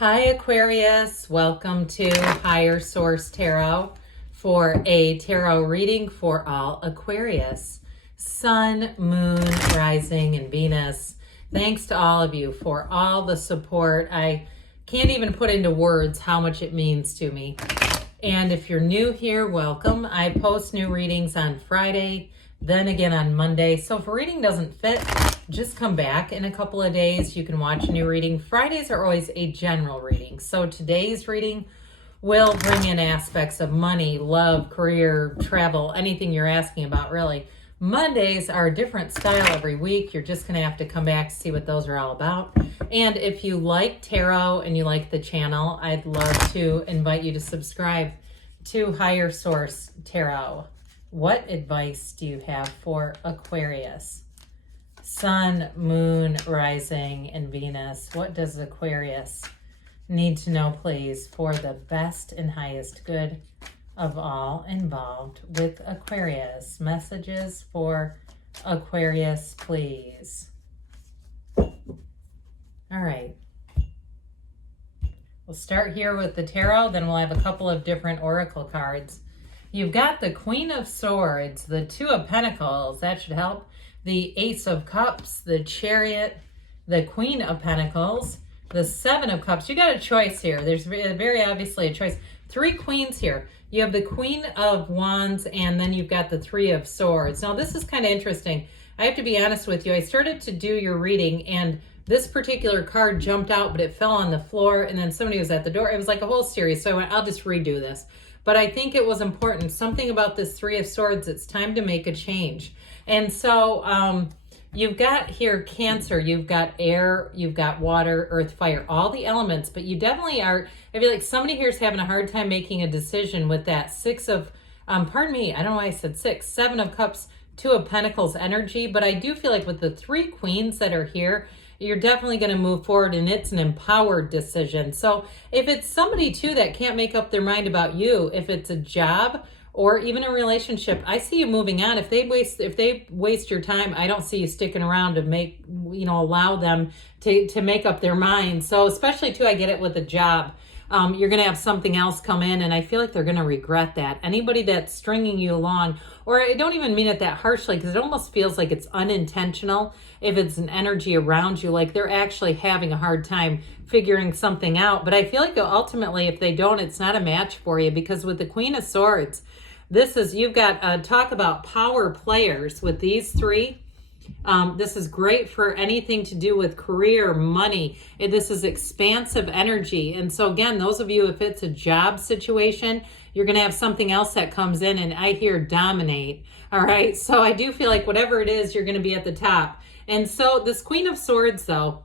Hi Aquarius, welcome to Higher Source Tarot for a tarot reading for all Aquarius. Sun, Moon, Rising, and Venus. Thanks to all of you for all the support. I can't even put into words how much it means to me. And if you're new here, welcome. I post new readings on Friday, then again on Monday. So if a reading doesn't fit, just come back in a couple of days. You can watch a new reading. Fridays are always a general reading. So today's reading will bring in aspects of money, love, career, travel, anything you're asking about, really. Mondays are a different style every week. You're just going to have to come back to see what those are all about. And if you like tarot and you like the channel, I'd love to invite you to subscribe to Higher Source Tarot. What advice do you have for Aquarius? Sun, Moon, Rising, and Venus. What does Aquarius need to know, please, for the best and highest good of all involved with Aquarius? Messages for Aquarius, please. All right. We'll start here with the tarot, then we'll have a couple of different oracle cards. You've got the Queen of Swords, the Two of Pentacles, that should help, the Ace of Cups, the Chariot, the Queen of Pentacles, the Seven of Cups. You got a choice here. There's very obviously a choice. Three queens here. You have the Queen of Wands, and then you've got the Three of Swords. Now, this is kind of interesting. I have to be honest with you. I started to do your reading, and this particular card jumped out, but it fell on the floor, and then somebody was at the door. It was like a whole series, so I went, I'll just redo this. But I think it was important. Something about this Three of Swords, it's time to make a change. And so you've got here Cancer, you've got air, you've got water, earth, fire, all the elements, but you definitely are, I feel like somebody here is having a hard time making a decision with that Six of, pardon me, I don't know why I said six, Seven of Cups, Two of Pentacles energy, but I do feel like with the three queens that are here, you're definitely going to move forward, and it's an empowered decision. So if it's somebody too that can't make up their mind about you, if it's a job or even a relationship, I see you moving on. If they waste your time, I don't see you sticking around to make, allow them to make up their mind. So especially too, I get it with a job. You're going to have something else come in, and I feel like they're going to regret that. Anybody that's stringing you along, or I don't even mean it that harshly, because it almost feels like it's unintentional. If it's an energy around you, like they're actually having a hard time figuring something out. But I feel like ultimately, if they don't, it's not a match for you, because with the Queen of Swords, you've got talk about power players with these three. This is great for anything to do with career, money. This is expansive energy. And so again, those of you, if it's a job situation, you're going to have something else that comes in, and I hear dominate. All right. So I do feel like whatever it is, you're going to be at the top. And so this Queen of Swords, though,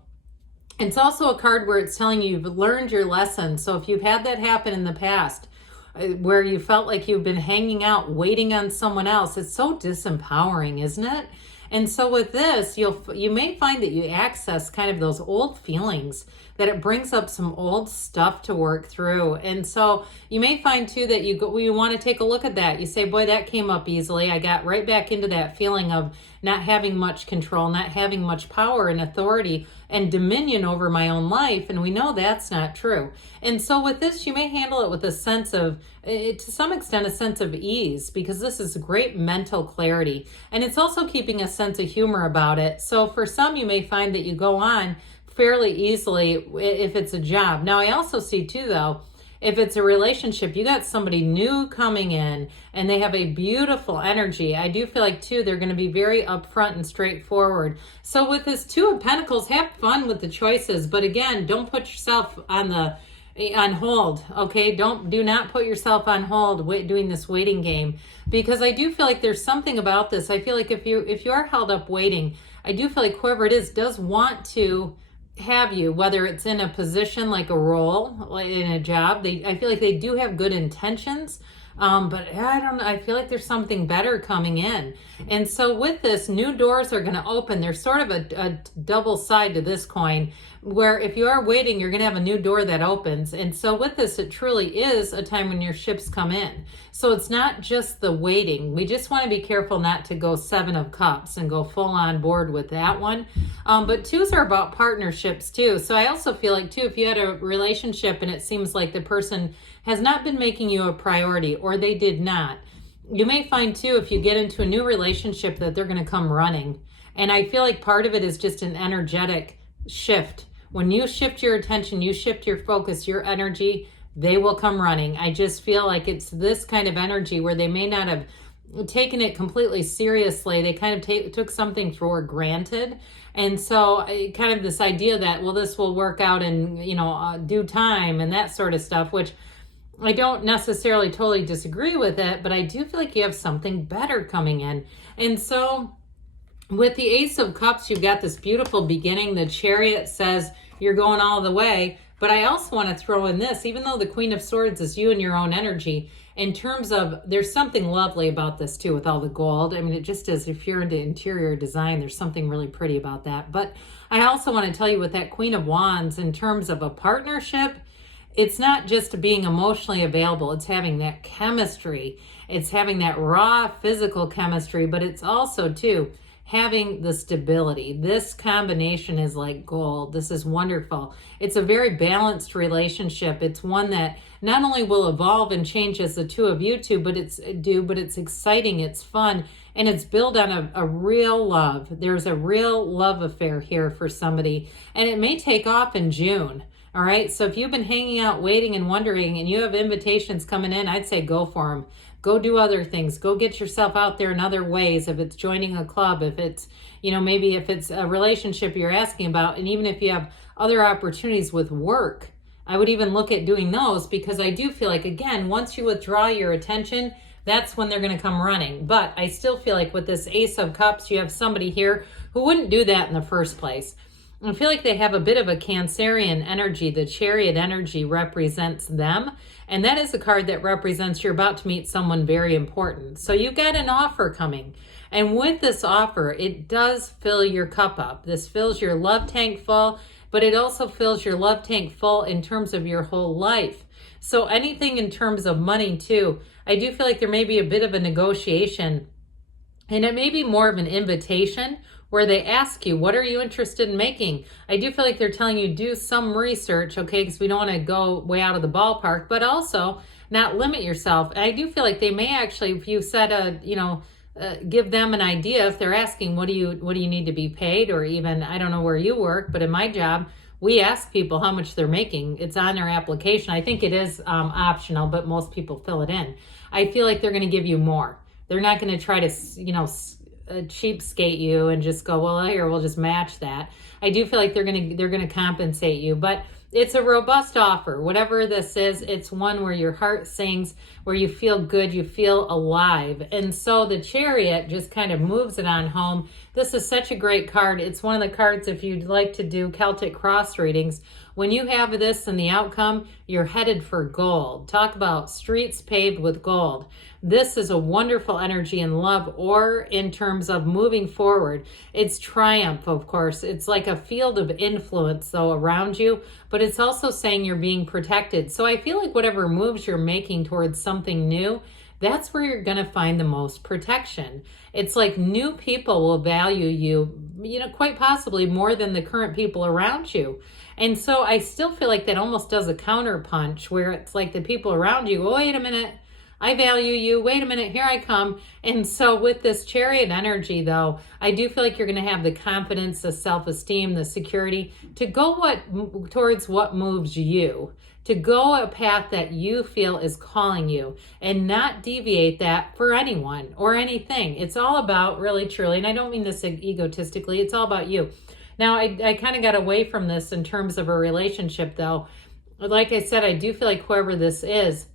it's also a card where it's telling you you've learned your lesson. So if you've had that happen in the past, where you felt like you've been hanging out, waiting on someone else, it's so disempowering, isn't it? And so with this, you may find that you access kind of those old feelings, that it brings up some old stuff to work through. And so you may find too that you want to take a look at that. You say, boy, that came up easily. I got right back into that feeling of not having much control, not having much power and authority and dominion over my own life. And we know that's not true. And so with this, you may handle it with a sense of, to some extent, a sense of ease, because this is great mental clarity. And it's also keeping a sense of humor about it. So for some, you may find that you go on fairly easily if it's a job. Now, I also see too, though, if it's a relationship, you got somebody new coming in and they have a beautiful energy. I do feel like too, they're going to be very upfront and straightforward. So with this Two of Pentacles, have fun with the choices. But again, don't put yourself on hold. Okay. Do not put yourself on hold doing this waiting game, because I do feel like there's something about this. I feel like if you are held up waiting, I do feel like whoever it is does want to have you, whether it's in a position like a role, like in a job. I feel like they do have good intentions, but I don't know. I feel like there's something better coming in. And so with this, new doors are going to open. There's sort of a double side to this coin. where if you are waiting, you're going to have a new door that opens. And so with this, it truly is a time when your ships come in. So it's not just the waiting. We just want to be careful not to go 7 of Cups and go full on board with that one. But 2s are about partnerships too. So I also feel like too, if you had a relationship and it seems like the person has not been making you a priority, or they did not, you may find too, if you get into a new relationship, that they're going to come running. And I feel like part of it is just an energetic shift. When you shift your attention, you shift your focus, your energy, they will come running. I just feel like it's this kind of energy where they may not have taken it completely seriously. They kind of took something for granted. And so kind of this idea that, well, this will work out in, due time and that sort of stuff, which I don't necessarily totally disagree with it, but I do feel like you have something better coming in. And so with the Ace of Cups, you've got this beautiful beginning. The Chariot says you're going all the way. But I also want to throw in this, even though the Queen of Swords is you and your own energy, in terms of, there's something lovely about this too with all the gold. I mean, it just is, if you're into interior design, there's something really pretty about that. But I also want to tell you with that Queen of Wands, in terms of a partnership, it's not just being emotionally available. It's having that chemistry. It's having that raw physical chemistry, but it's also too having the stability. This combination is like gold. This is wonderful. It's a very balanced relationship. It's one that not only will evolve and change as the two of you two, but it's exciting, it's fun, and it's built on a real love. There's a real love affair here for somebody, and it may take off in June. All right, so if you've been hanging out, waiting and wondering, and you have invitations coming in, I'd say go for them. Go do other things. Go get yourself out there in other ways. If it's joining a club, if it's, maybe if it's a relationship you're asking about, and even if you have other opportunities with work, I would even look at doing those, because I do feel like, again, once you withdraw your attention, that's when they're going to come running. But I still feel like with this Ace of Cups, you have somebody here who wouldn't do that in the first place. I feel like they have a bit of a Cancerian energy. The Chariot energy represents them. And that is a card that represents you're about to meet someone very important. So you've got an offer coming. And with this offer, it does fill your cup up. This fills your love tank full, but it also fills your love tank full in terms of your whole life. So anything in terms of money too, I do feel like there may be a bit of a negotiation, and it may be more of an invitation where they ask you, what are you interested in making? I do feel like they're telling you do some research, okay, because we don't want to go way out of the ballpark, but also not limit yourself. I do feel like they may actually, if you said, give them an idea, if they're asking, what do you need to be paid? Or even, I don't know where you work, but in my job, we ask people how much they're making. It's on their application. I think it is optional, but most people fill it in. I feel like they're going to give you more. They're not going to try to, cheapskate you and just go, well, here, we'll just match that. I do feel like they're gonna compensate you, but it's a robust offer. Whatever this is, it's one where your heart sings, where you feel good, you feel alive. And so the Chariot just kind of moves it on home. This is such a great card. It's one of the cards, if you'd like to do Celtic cross readings, when you have this and the outcome, you're headed for gold. Talk about streets paved with gold. This is a wonderful energy in love, or in terms of moving forward. It's triumph, of course. It's like a field of influence, though, around you, but it's also saying you're being protected. So I feel like whatever moves you're making towards something new, that's where you're going to find the most protection. It's like new people will value you, quite possibly more than the current people around you. And so I still feel like that almost does a counter punch, where it's like the people around you, oh, wait a minute, I value you. Wait a minute, here I come. And so with this Chariot energy, though, I do feel like you're going to have the confidence, the self-esteem, the security to go towards what moves you, to go a path that you feel is calling you, and not deviate that for anyone or anything. It's all about, really, truly, and I don't mean this egotistically, it's all about you. Now, I kind of got away from this in terms of a relationship, though. Like I said, I do feel like whoever this is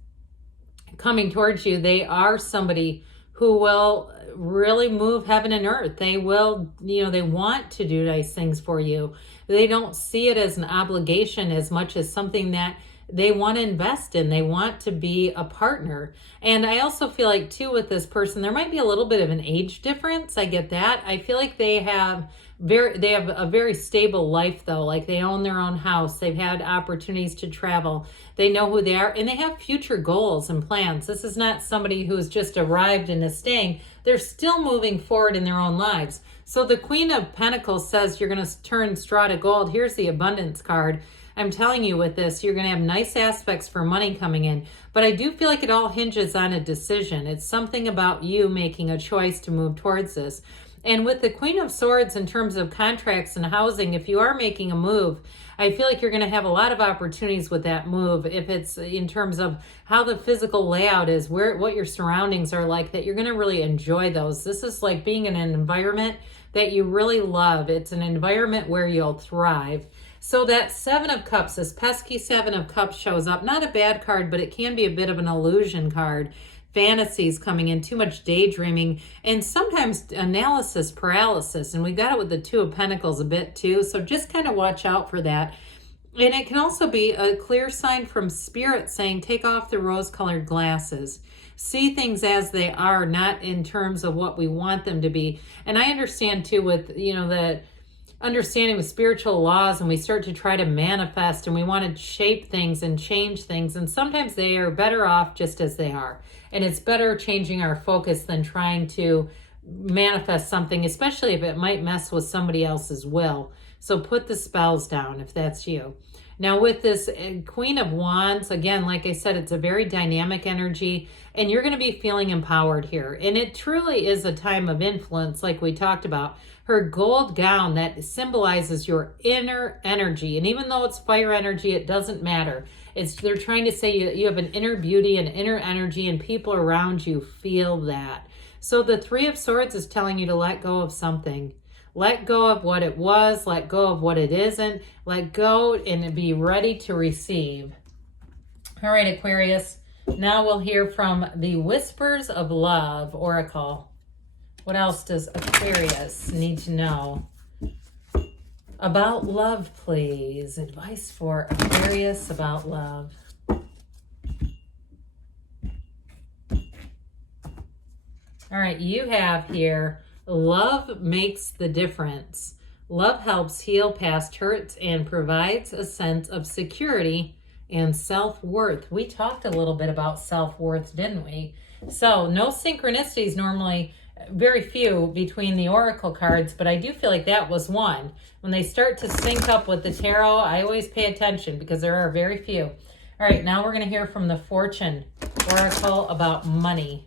coming towards you, they are somebody who will really move heaven and earth. They will, they want to do nice things for you. They don't see it as an obligation as much as something that they want to invest in. They want to be a partner. And I also feel like too with this person, there might be a little bit of an age difference. I get that. I feel like they have They have a very stable life though. Like they own their own house. They've had opportunities to travel. They know who they are and they have future goals and plans. This is not somebody who's just arrived and is staying. They're still moving forward in their own lives. So the Queen of Pentacles says you're going to turn straw to gold. Here's the abundance card. I'm telling you with this, you're going to have nice aspects for money coming in. But I do feel like it all hinges on a decision. It's something about you making a choice to move towards this. And with the Queen of Swords in terms of contracts and housing, if you are making a move, I feel like you're going to have a lot of opportunities with that move. If it's in terms of how the physical layout is, what your surroundings are like, that you're going to really enjoy those. This is like being in an environment that you really love. It's an environment where you'll thrive. So that Seven of Cups, this pesky Seven of Cups shows up. Not a bad card, but it can be a bit of an illusion card. Fantasies coming in, too much daydreaming, and sometimes analysis paralysis. And we got it with the Two of Pentacles a bit too. So just kind of watch out for that. And it can also be a clear sign from Spirit saying, take off the rose-colored glasses. See things as they are, not in terms of what we want them to be. And I understand too with, that understanding with spiritual laws, and we start to try to manifest and we want to shape things and change things. And sometimes they are better off just as they are. And it's better changing our focus than trying to manifest something, especially if it might mess with somebody else's will. So put the spells down if that's you. Now with this Queen of Wands, again, like I said, it's a very dynamic energy and you're going to be feeling empowered here. And it truly is a time of influence like we talked about. Her gold gown that symbolizes your inner energy. And even though it's fire energy, it doesn't matter. They're trying to say you have an inner beauty and inner energy and people around you feel that. So the Three of Swords is telling you to let go of something. Let go of what it was, let go of what it isn't, let go and be ready to receive. All right, Aquarius, now we'll hear from the Whispers of Love Oracle. What else does Aquarius need to know about love, please? Advice for Aquarius about love. All right, you have here, love makes the difference. Love helps heal past hurts and provides a sense of security and self-worth. We talked a little bit about self-worth, didn't we? So no synchronicities normally, very few between the oracle cards, but I do feel like that was one. When they start to sync up with the tarot, I always pay attention because there are very few. All right, now we're going to hear from the Fortune Oracle about money.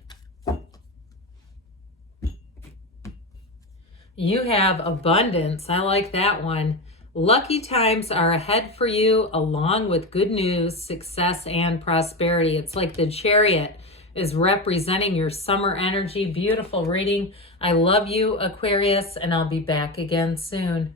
You have abundance. I like that one. Lucky times are ahead for you, along with good news, success, and prosperity. It's like the Chariot is representing your summer energy. Beautiful reading. I love you, Aquarius, and I'll be back again soon.